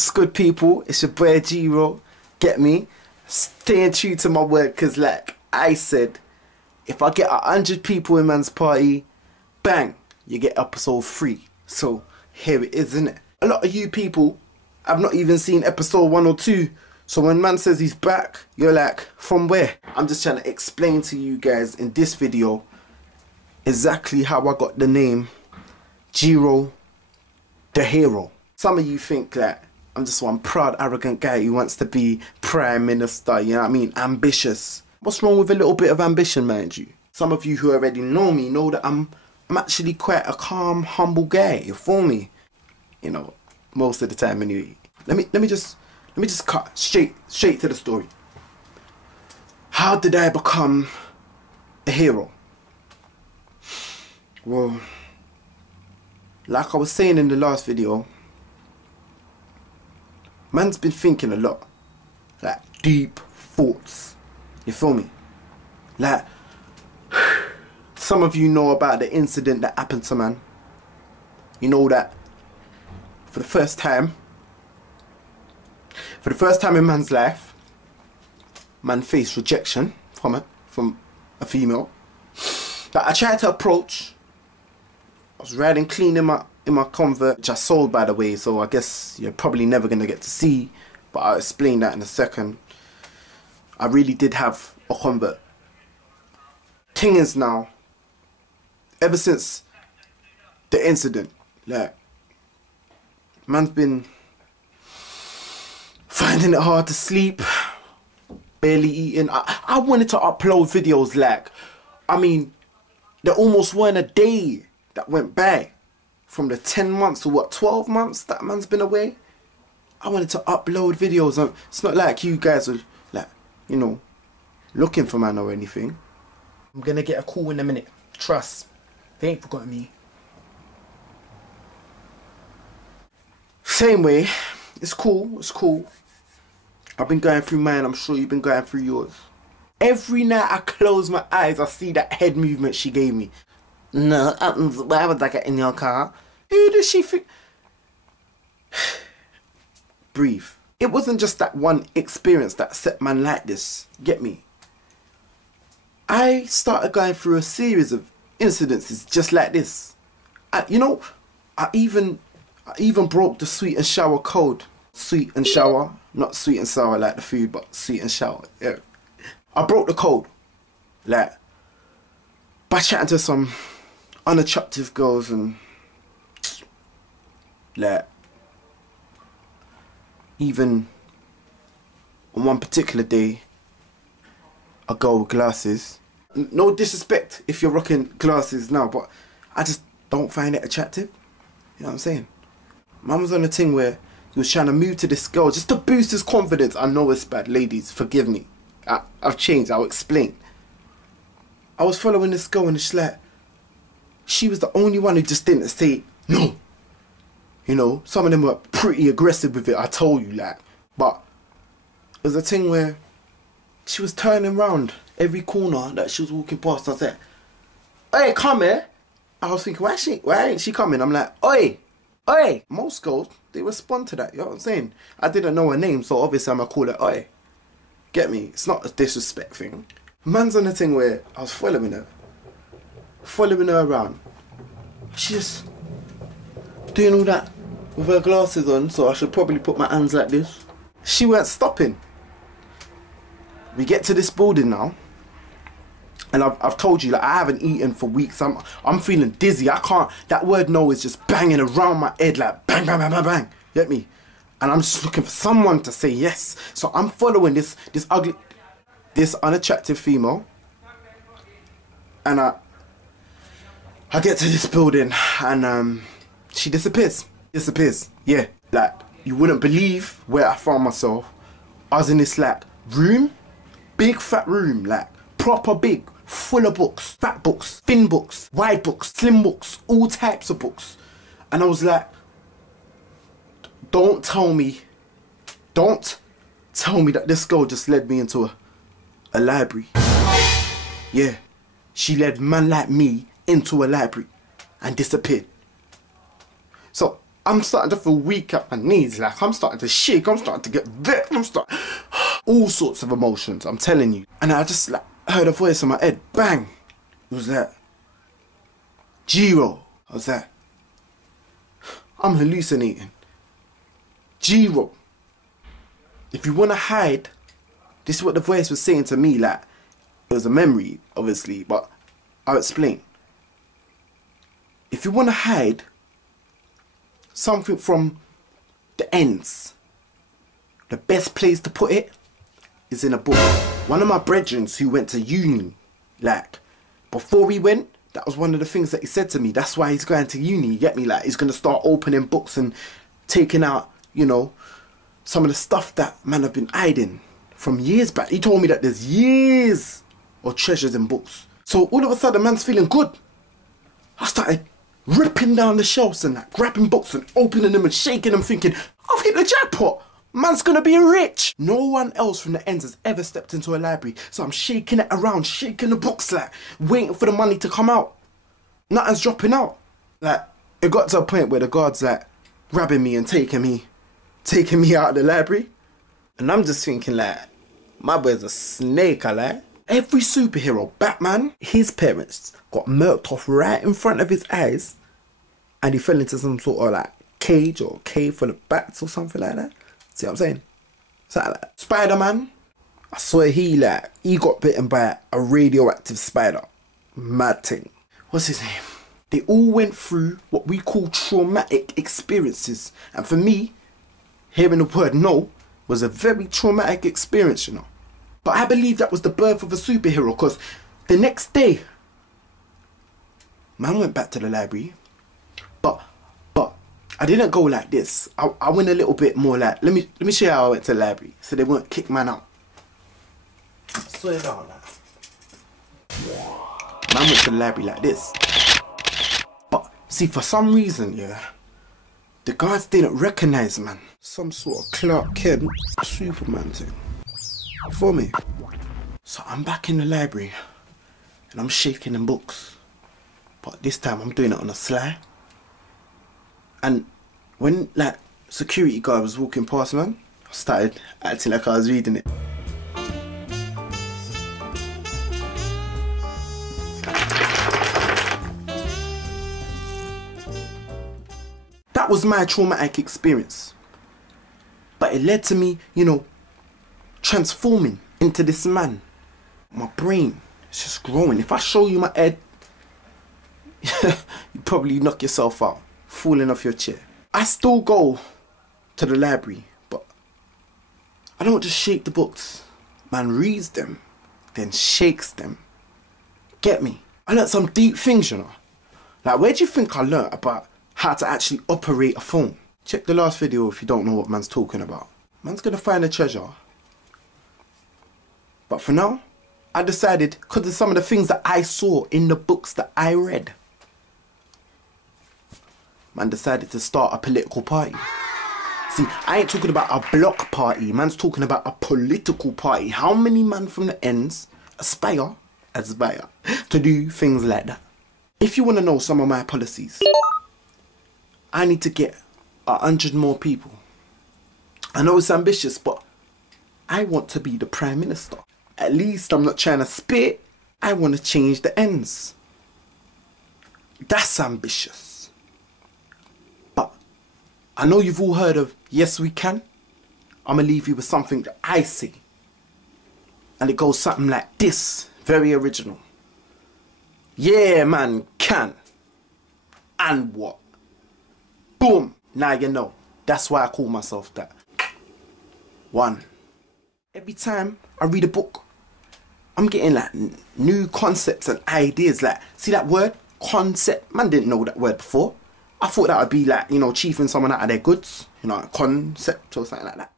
What's good, people? It's your boy Geero. Get me? Staying true to my word, because like I said, if I get 100 people in man's party, bang, you get episode 3. So here it is, innit? A lot of you people have not even seen episode 1 or 2. So when man says he's back, you're like, from where? I'm just trying to explain to you guys in this video exactly how I got the name Geero the Hero. Some of you think that I'm just one proud, arrogant guy who wants to be Prime Minister, you know what I mean? Ambitious. What's wrong with a little bit of ambition, mind you? Some of you who already know me know that I'm actually quite a calm, humble guy, you feel me? You know, most of the time anyway. Let me just cut straight to the story. How did I become a hero? Well, like I was saying in the last video, man's been thinking a lot, like deep thoughts, you feel me? Like, some of you know about the incident that happened to man. You know that for the first time in man's life, man faced rejection from a female that I tried to approach. I was riding clean in my Convert, which I sold, by the way, so I guess you're probably never going to get to see, but I'll explain that in a second. I really did have a Convert. Thing is now, ever since the incident, like, man's been finding it hard to sleep, barely eating. I wanted to upload videos, like, I mean, there almost weren't a day that went by from the 10 months or what, 12 months that man's been away. I wanted to upload videos. It's not like you guys are, like, you know, looking for man or anything. I'm gonna get a call in a minute. Trust. They ain't forgotten me. Same way. It's cool. It's cool. I've been going through mine. I'm sure you've been going through yours. Every night I close my eyes, I see that head movement she gave me. No, why would I get in your car? Who does she think? Breathe. It wasn't just that one experience that set man like this. Get me? I started going through a series of incidences just like this. You know, I even broke the sweet and sour code. Sweet and sour, not sweet and sour like the food, but sweet and sour. Yeah, I broke the code, like, by chatting to some unattractive girls, and like, even on one particular day, a girl with glasses. No disrespect if you're rocking glasses now, but I just don't find it attractive. You know what I'm saying? Man was on a thing where he was trying to move to this girl just to boost his confidence. I know it's bad, ladies, forgive me. I've changed, I'll explain. I was following this girl and it's like, she was the only one who just didn't say no. You know, some of them were pretty aggressive with it, I told you, like. But it was a thing where she was turning around every corner that she was walking past. I said, "Hey, come here." I was thinking, why ain't she coming? I'm like, "Oi, oi." Most girls, they respond to that, you know what I'm saying? I didn't know her name, so obviously I'm gonna call her oi. Get me? It's not a disrespect thing. Man's on the thing where I was following her around. She just doing all that with her glasses on, so I should probably put my hands like this. She weren't stopping. We get to this building now, and I've told you, like, I haven't eaten for weeks. I'm feeling dizzy. I can't. That word no is just banging around my head, like bang, bang, bang, bang, bang. Get me? And I'm just looking for someone to say yes. So I'm following this unattractive female, and I get to this building, and she disappears. Yeah, like, you wouldn't believe where I found myself. I was in this, like, room, big fat room, like proper big, full of books, fat books, thin books, wide books, slim books, all types of books. And I was like, don't tell me that this girl just led me into a library. Yeah, she led man like me into a library and disappeared. So I'm starting to feel weak at my knees. Like, I'm starting to shake. I'm starting to get vexed. I'm starting... all sorts of emotions, I'm telling you. And I just like heard a voice in my head. Bang. It was like, Geero. I was like, I'm hallucinating. Geero. If you want to hide, this is what the voice was saying to me. Like, it was a memory, obviously, but I'll explain. If you want to hide something from the ends, the best place to put it is in a book. One of my brethren who went to uni, like, before he went, that was one of the things that he said to me. That's why he's going to uni, you get me? Like, he's going to start opening books and taking out, you know, some of the stuff that man have been hiding from years back. He told me that there's years of treasures in books. So all of a sudden, man's feeling good. I started ripping down the shelves and like, grabbing books and opening them and shaking them, thinking, I've hit the jackpot. Man's gonna be rich. No one else from the ends has ever stepped into a library. So I'm shaking it around, shaking the books, like, waiting for the money to come out. Nothing's dropping out. Like, it got to a point where the guards like grabbing me and taking me out of the library. And I'm just thinking like, my boy's a snake, I like. Every superhero, Batman, his parents got murked off right in front of his eyes. And he fell into some sort of like cage or cave full of bats or something like that. See what I'm saying? Something like that. Spider-Man, I swear he got bitten by a radioactive spider. Mad thing. What's his name? They all went through what we call traumatic experiences. And for me, hearing the word no was a very traumatic experience, you know. But I believe that was the birth of a superhero, because the next day, man went back to the library, but I didn't go like this. I went a little bit more like, let me show you how I went to the library, so they won't kick man out. Slow it down, like. Man went to the library like this. But see, for some reason, yeah, the guards didn't recognize man. Some sort of Clark Kent Superman thing. For me. So I'm back in the library and I'm shaking them books, but this time I'm doing it on a sly. And when like security guard was walking past, man, I started acting like I was reading it. That was my traumatic experience, but it led to me, you know, transforming into this man. My brain is just growing. If I show you my head, you probably knock yourself out, falling off your chair. I still go to the library, but I don't just shake the books. Man reads them, then shakes them. Get me? I learned some deep things, you know. Like, where do you think I learned about how to actually operate a phone? Check the last video if you don't know what man's talking about. Man's gonna find a treasure. But for now, I decided, because of some of the things that I saw in the books that I read, man decided to start a political party. See, I ain't talking about a block party, man's talking about a political party. How many man from the ends aspire to do things like that? If you want to know some of my policies, I need to get 100 more people. I know it's ambitious, but I want to be the Prime Minister. At least I'm not trying to spit. I want to change the ends. That's ambitious. But I know you've all heard of Yes We Can. I'm going to leave you with something that I see. And it goes something like this. Very original. Yeah, man, can. And what? Boom. Now you know. That's why I call myself that. 1. Every time I read a book, I'm getting like new concepts and ideas. Like, see that word? Concept. Man didn't know that word before. I thought that would be like, you know, chiefing someone out of their goods. You know, concept or something like that.